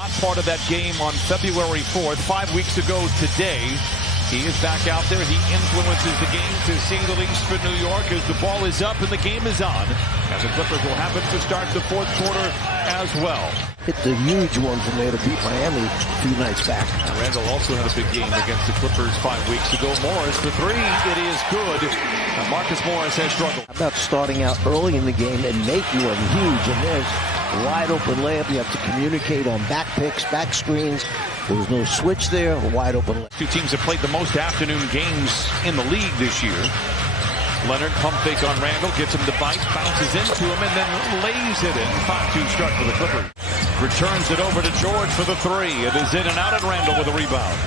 Not part of that game on February 4th, 5 weeks ago today. He is back out there. He influences the game, to say the least, for New York, as the ball is up and the game is on. And the Clippers will have it to start the fourth quarter as well. Hit the huge one from there to beat Miami a few nights back. Randall also had a big game against the Clippers 5 weeks ago. Morris for three. It is good. Marcus Morris has struggled. How about starting out early in the game and making one huge? And there's a wide open layup. You have to communicate on back picks, back screens. There was no switch there. A wide open layup. Two teams have played the most afternoon games in the league this year. Leonard, pump fake on Randall, gets him to bite, bounces into him, and then lays it in. 5-2 start for the Clippers. Returns it over to George for the three. It is in and out, and Randall with a rebound.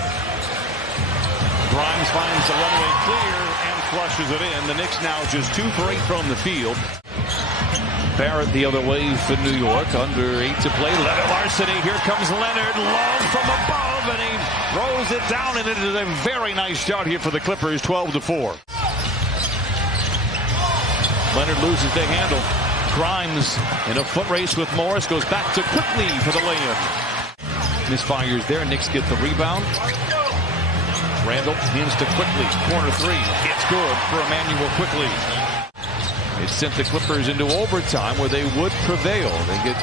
Grimes finds the runway clear and flushes it in. The Knicks now just 2 for 8 from the field. Barrett the other way for New York. Under 8 to play. Leonard Larceny. Here comes Leonard. Long from above, and he throws it down, and it is a very nice start here for the Clippers. 12-4. Leonard loses the handle. Grimes in a foot race with Morris. Goes back to Quickly for the layup. Misfires there. Knicks get the rebound. Randall hands to Quickly. Corner three. It's good for Emmanuel Quickly. It sent the Clippers into overtime where they would prevail. They get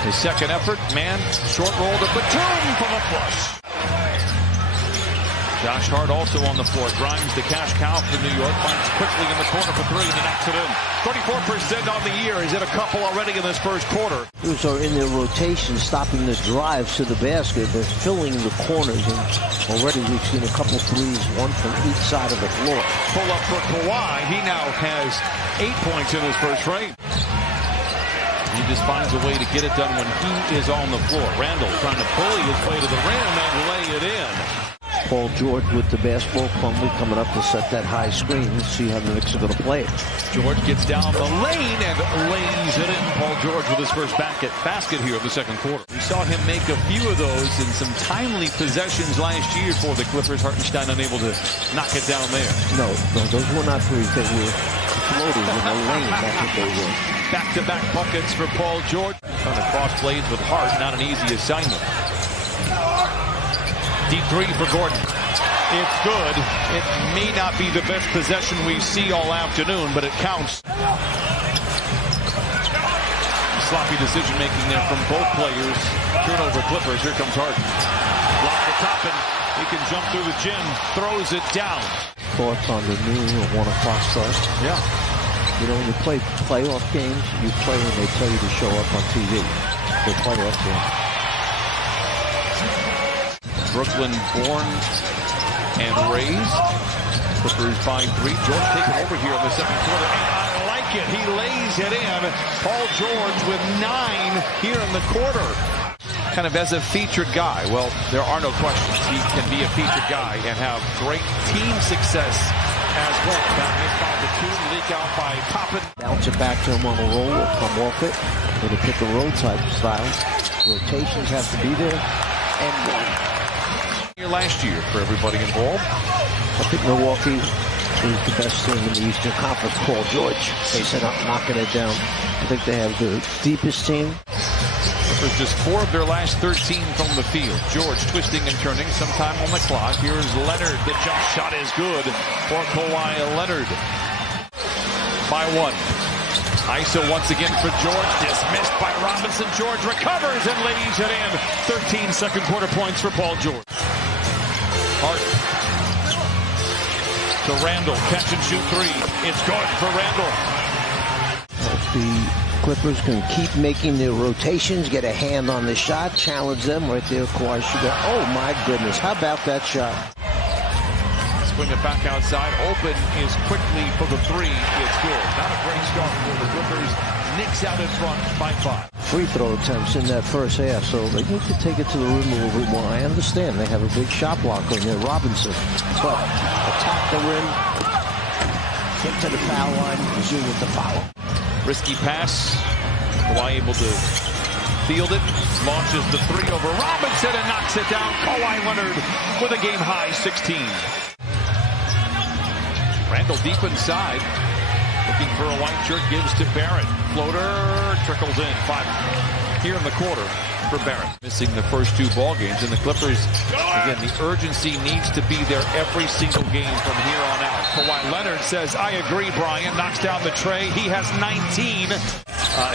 the second effort. Man, short roll to Batum from a flush. Josh Hart also on the floor. Grimes, the cash cow for New York, finds Quickly in the corner for three and knocks it in. 34% on the year. He's hit a couple already in this first quarter. Those are in their rotation, stopping the drives to the basket. They're filling the corners, and already we've seen a couple threes, one from each side of the floor. Pull up for Kawhi. He now has 8 points in his first frame. He just finds a way to get it done when he is on the floor. Randall trying to bully his way to the rim and lay it in. Paul George with the basketball, Plumlee coming up to set that high screen and see how the Knicks are going to play it. George gets down the lane and lays it in. Paul George with his first basket here in the second quarter. We saw him make a few of those in some timely possessions last year for the Clippers. Hartenstein unable to knock it down there. No, those were not threes. They were floating in the lane. That's what they were. Back-to-back buckets for Paul George. Trying to cross blades with Hart, not an easy assignment. Deep three for Gordon. It's good. It may not be the best possession we see all afternoon, but it counts. Sloppy decision-making there from both players. Turnover Clippers. Here comes Harden. Block the top, and he can jump through the gym. Throws it down. Thoughts on the noon or 1 o'clock start? Yeah. You know, when you play playoff games, you play when they tell you to show up on TV. They're playoff games. Brooklyn born and raised. Clippers by 3. George taking over here in the second quarter, and I like it. He lays it in. Paul George with 9 here in the quarter. Kind of as a featured guy. Well, there are no questions. He can be a featured guy and have great team success as well. That missed by the 2, leak out by Toppin. Bounce it back to him on a roll or come off it with a pick and roll type style. Rotations have to be there. And last year for everybody involved. I think Milwaukee is the best team in the Eastern Conference. Paul George, they said, knocking it down. I think they have the deepest team. Clippers just 4 of their last 13 from the field. George twisting and turning, sometime on the clock. Here's Leonard. The jump shot is good for Kawhi Leonard. By 1. ISO once again for George. Dismissed by Robinson. George recovers and lays it in. 13 second quarter points for Paul George. Hart to Randall. Catch and shoot 3. It's good for Randall. If the Clippers can keep making their rotations, get a hand on the shot, challenge them right there, Kawhi should go. Oh my goodness, how about that shot? Swing it back outside. Open is Quickly for the 3. It's good. Not a great start for the Clippers. Knicks out in front by 5. Free throw attempts in that first half, so they need to take it to the rim a little bit more. I understand they have a big shot blocker in there, Robinson, but attack the rim, get to the foul line, resume with the foul. Risky pass. Kawhi able to field it. Launches the 3 over Robinson and knocks it down. Kawhi Leonard with a game-high 16. Randall deep inside. Looking for a white shirt, gives to Barrett. Floater trickles in. 5 here in the quarter for for Barrett. Missing the first 2 ball games, and the Clippers, again, the urgency needs to be there every single game from here on out. Kawhi Leonard says, I agree, Brian. Knocks down the tray. He has 19.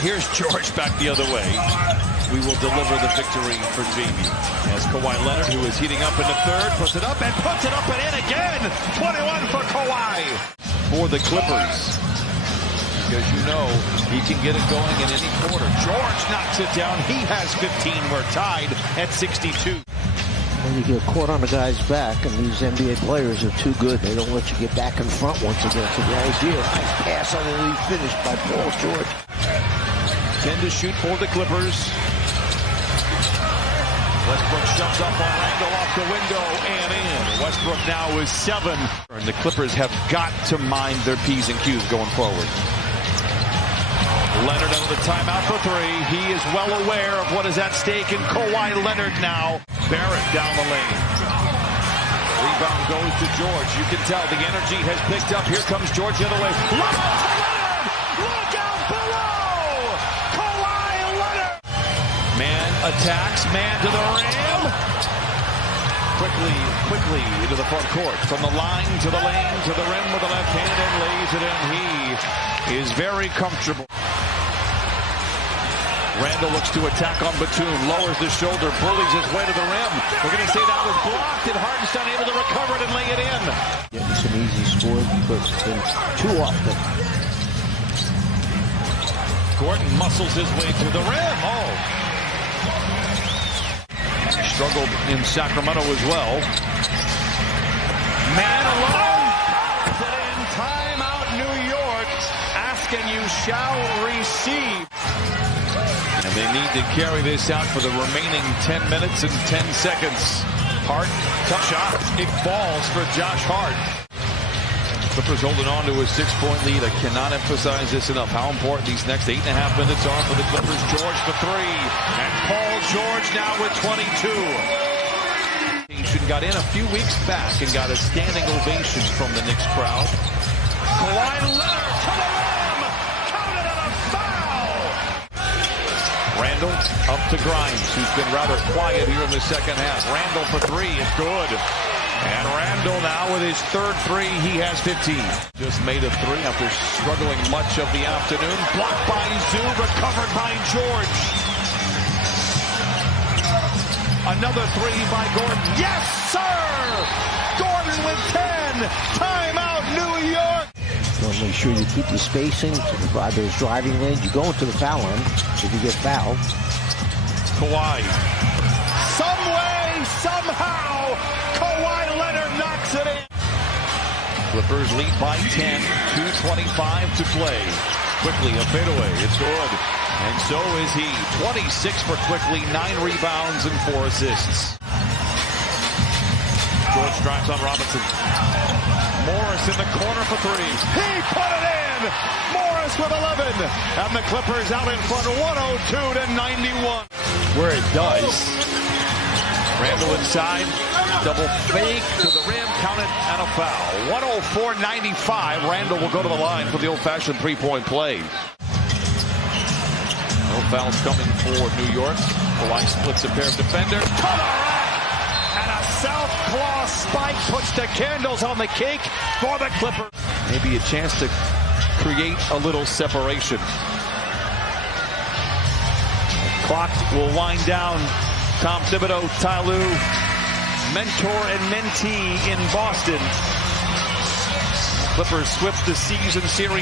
Here's George back the other way. We will deliver the victory for Jamie. As Kawhi Leonard, who is heating up in the third, puts it up and in again. 21 for Kawhi. For the Clippers. Because you know he can get it going in any quarter. George knocks it down. He has 15. We're tied at 62. When you get caught on the guy's back, and these NBA players are too good. They don't let you get back in front once again. So the idea, nice pass on the lead finish by Paul George. 10 to shoot for the Clippers. Westbrook shoves up on Randle off the window and in. Westbrook now is 7. And the Clippers have got to mind their P's and Q's going forward. Leonard under the timeout for 3. He is well aware of what is at stake in Kawhi Leonard now. Barrett down the lane. Rebound goes to George. You can tell the energy has picked up. Here comes George the other way. Look out below! Kawhi Leonard! Man attacks, man to the rim. Quickly into the front court. From the line to the lane to the rim with the left hand and lays it in. He is very comfortable. Randle looks to attack on Batum, lowers the shoulder, bullies his way to the rim. We're going to say that was blocked, and Harden's unable to recover it and lay it in. Getting some easy scores, but too often. Gordon muscles his way to the rim. Oh. Struggled in Sacramento as well. Man alone. Puts it in. Timeout, New York. Ask and you shall receive. And they need to carry this out for the remaining 10 minutes and 10 seconds. Hart, tough shot. It falls for Josh Hart. Clippers holding on to a 6-point lead. I cannot emphasize this enough, how important these next 8.5 minutes are for the Clippers. George for 3. And Paul George now with 22. Got in a few weeks back and got a standing ovation from the Knicks crowd. Kawhi Leonard to the rim. Counted on a foul. Randle up to Grimes, who's been rather quiet here in the second half. Randle for 3. It's good. And Randle now with his third 3. He has 15. Just made a 3 after struggling much of the afternoon. Blocked by Zoo, recovered by George. Another 3 by Gordon. Yes, sir! Gordon with 10. Timeout, New York. You want to make sure you keep the spacing to provide those driving lanes. You go into the foul line if you get fouled. Kawhi. Some way, somehow, Kawhi Leonard knocks it in. Clippers lead by 10. 2:25 to play. Quickly, a fadeaway. It's good. And so is he. 26 for Quickly, 9 rebounds and 4 assists. George drives on Robinson. Morris in the corner for 3. He put it in! Morris with 11. And the Clippers out in front, 102-91. Where it does. Randle inside. Double fake to the rim. Counted and a foul. 104-95. Randle will go to the line for the old-fashioned 3-point play. No fouls coming for New York. Kawhi splits a pair of defenders. To the rack! And a southpaw spike puts the candles on the cake for the Clippers. Maybe a chance to create a little separation. Clock will wind down. Tom Thibodeau, Ty Lue, mentor and mentee in Boston. Clippers swept the season series.